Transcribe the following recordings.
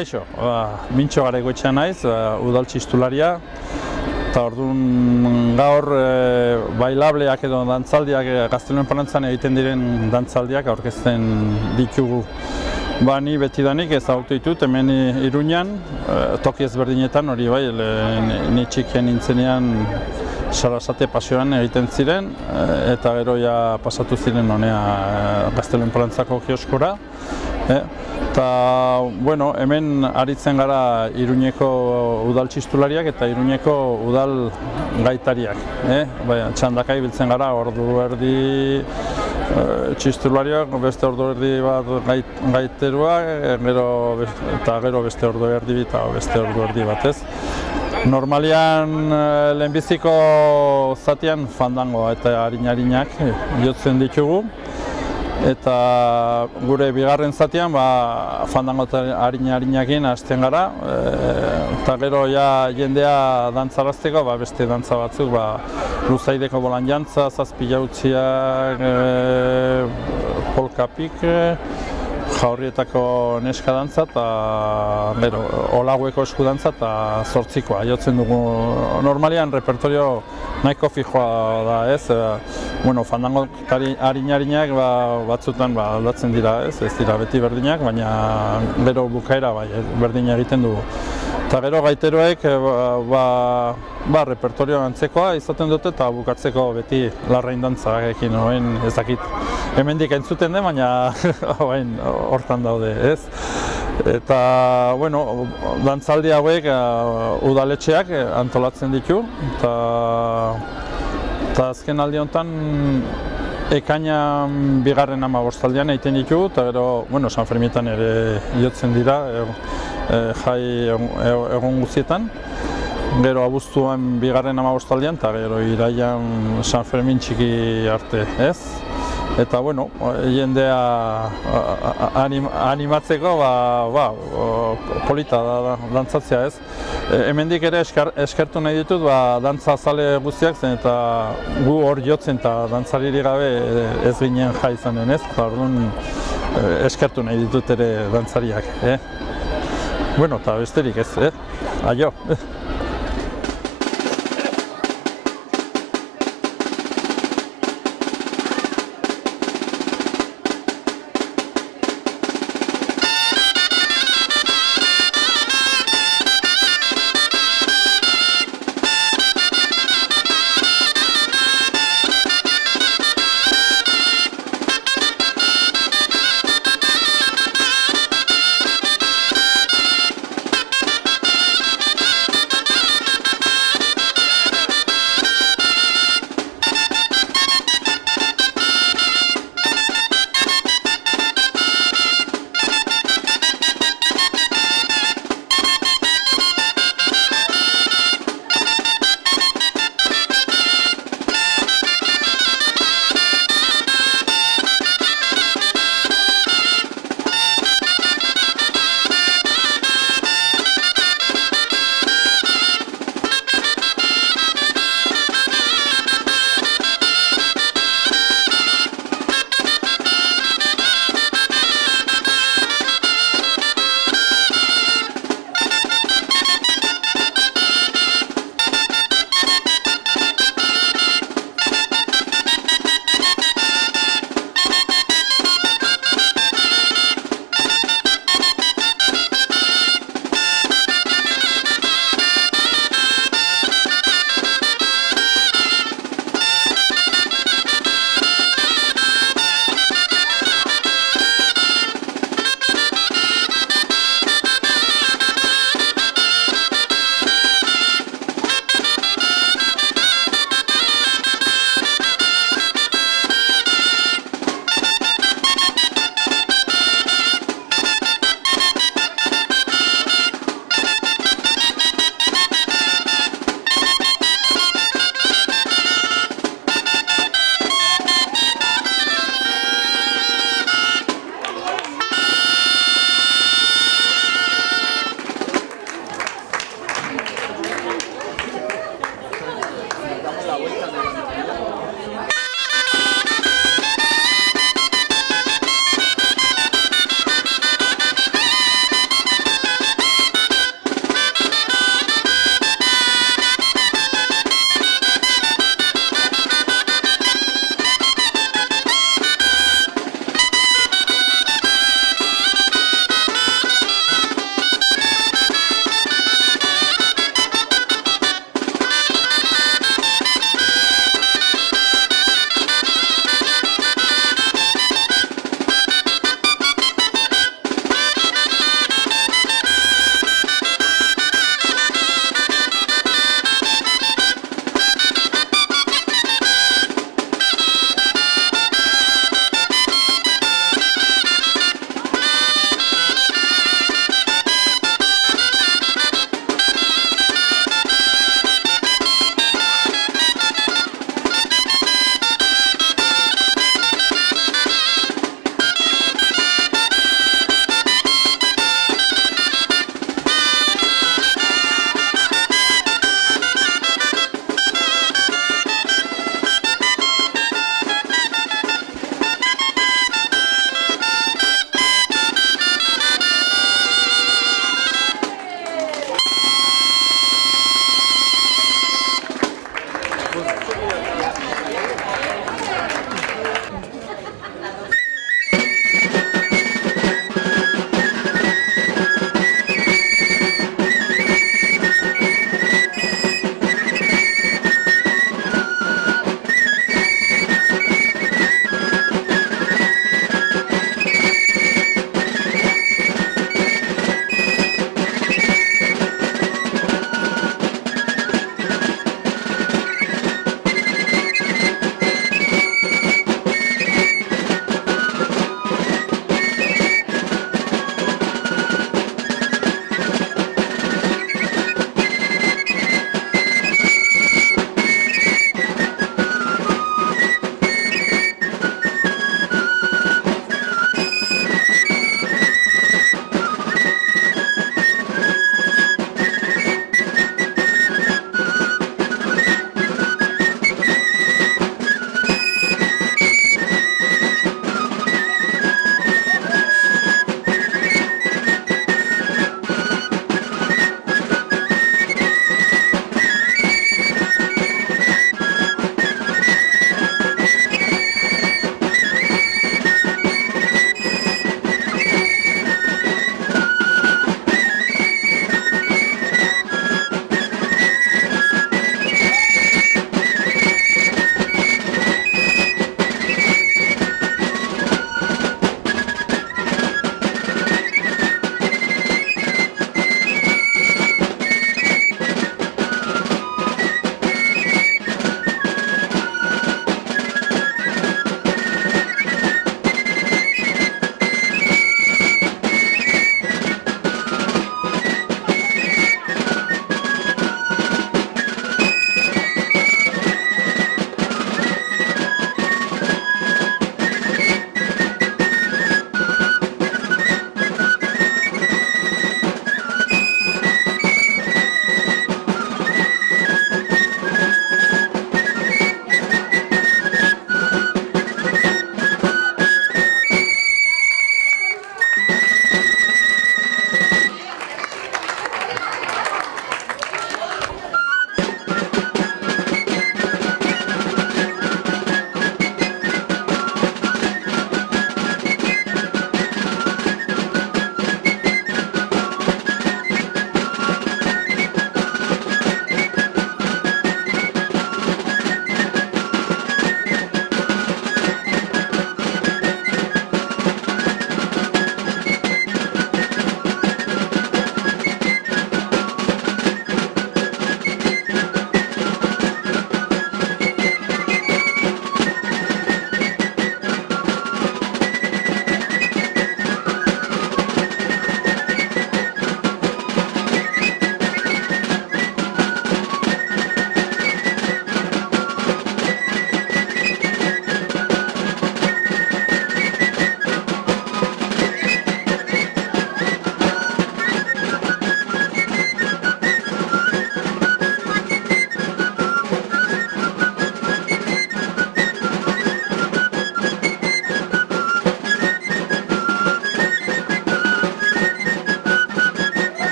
Kaixo, Mintxo Garaikoetxea naiz, udal txistularia, eta orduan gaur bailableak edo dantzaldiak, Gazteluen Parantzan egiten diren dantzaldiak aurkezten ditugu. Ni betidanik ezagutu ditut, hemen Iruñan, toki ezberdinetan, hori bai, ni txikien nintzenean Sarasate Pasioan egiten ziren, eta gero ja pasatu ziren honea Gazteluen Parantzako kioskora. Eta, bueno, hemen aritzen gara Iruñeko udal txistulariak eta Iruñeko udal gaitariak. Txandaka ibiltzen gara, ordu erdi txistulariak, beste ordu erdi bat gaiteruak, eta gero beste ordu erdi eta beste ordu erdi bat, ez? Normalian lehenbiziko zatian fandangoa eta harin-harinak jotzen ditugu. Eta gure bigarren zatian fandango eta harin-harinakin hasten gara. Eta gero jendea dantzarazteko beste dantza batzuk, luzaideko bolan jantza, zazpi jautziak, polkapik, jaurrietako neska dantza eta gero olagueko esku dantza eta zortzikoa jotzen dugu. Normalian repertorio nahiko fijoa da, ez? Fandango harin-harinak batzutan aldatzen dira, ez dira beti berdinak, baina gero bukaera berdina egiten dugu. Eta gero gaiteroek repertorio antzekoa izaten dute eta bukatzeko beti larrain dantza ekin, ez dakit. Hemendik entzuten den, baina hortan daude, ez? Eta, dantzaldi hauek udaletxeak antolatzen ditu, eta azken aldi honetan ekainan bigarren 15aldian egiten ditu, eta gero, San Fermietan ere jotzen dira, jai egun guztietan. Gero abuztuan bigarren 15aldian, eta gero iraian San Fermin txiki arte, ez? Eta, jendea animatzeko, polita da dantzatzea, ez? Hemendik ere eskertu nahi ditut, dantza zale guztiak zen, eta gu hor jotzen eta dantzariri gabe ez ginen jai izanen, ez? Eta orduan eskertu nahi ditut ere dantzariak, eta besterik ez, aio!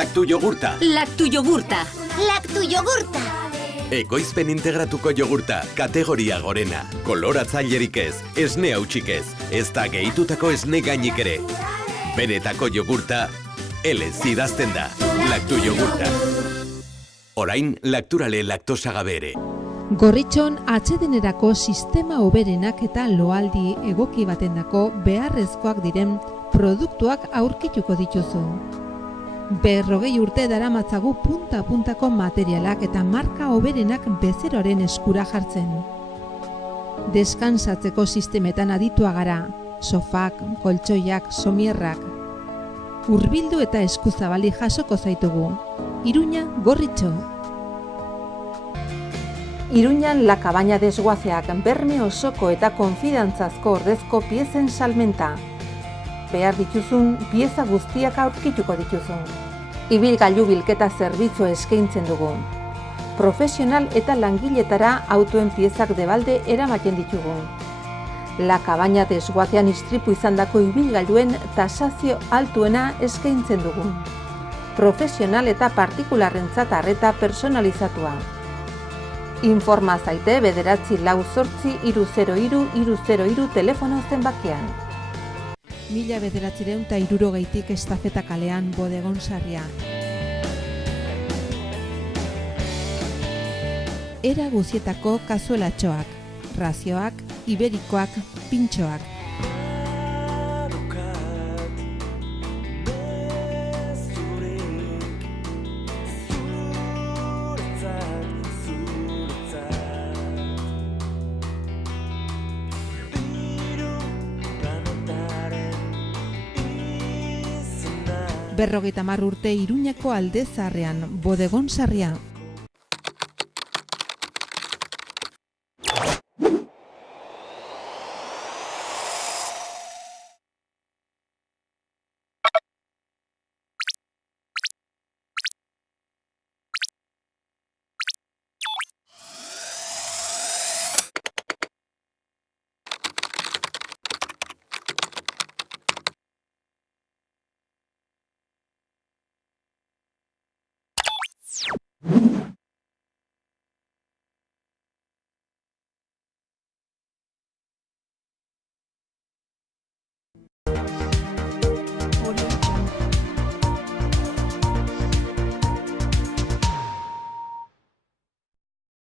Lactu Yogurta. Lactu Yogurta. Lactu Yogurta. Ekoizpen integratuko jogurta, kategoria gorena. Koloratzailerik ez, esne hautsik ez da gehitutako esne gainik ere. Benetako jogurta, elez idazten da. Lactu Yogurta. Orain, lakturale laktosa gabe ere. Gorritxon atsedenerako sistema hoberenak eta loaldi egoki batendako beharrezkoak diren produktuak aurkituko dituzu. 40 urte daramatzagu punta-puntako materialak eta marka hoberenak bezeroaren eskura jartzen. Deskansatzeko sistemetan aditua gara, sofak, koltsoiak, somierrak. Hurbildu eta eskuzabali jasoko zaitugu. Iruña, Gorritxo. Iruñan La Cabaña desguazeak berme osoko eta konfidantzazko ordezko piezen salmenta. Behar dituzun pieza guztiak aurkituko dituzun. Ibilgailu bilketa zerbitzua eskaintzen dugu. Profesional eta langiletara autoen piezak debalde eramaten ditugu. La Cabaña desguazean istripu izandako ibilgailuen tasazio altuena eskaintzen dugu. Profesional eta partikularrentzat arreta personalizatua. Informa zaite 948-303-303 telefono zenbakian. 1960 estafeta kalean Bodegon Sarria. Era guzietako kazuelatxoak, razioak, iberikoak, pintxoak. Berrogeita 10 urte Iruñako Alde Zaharrean, Bodegon Sarria.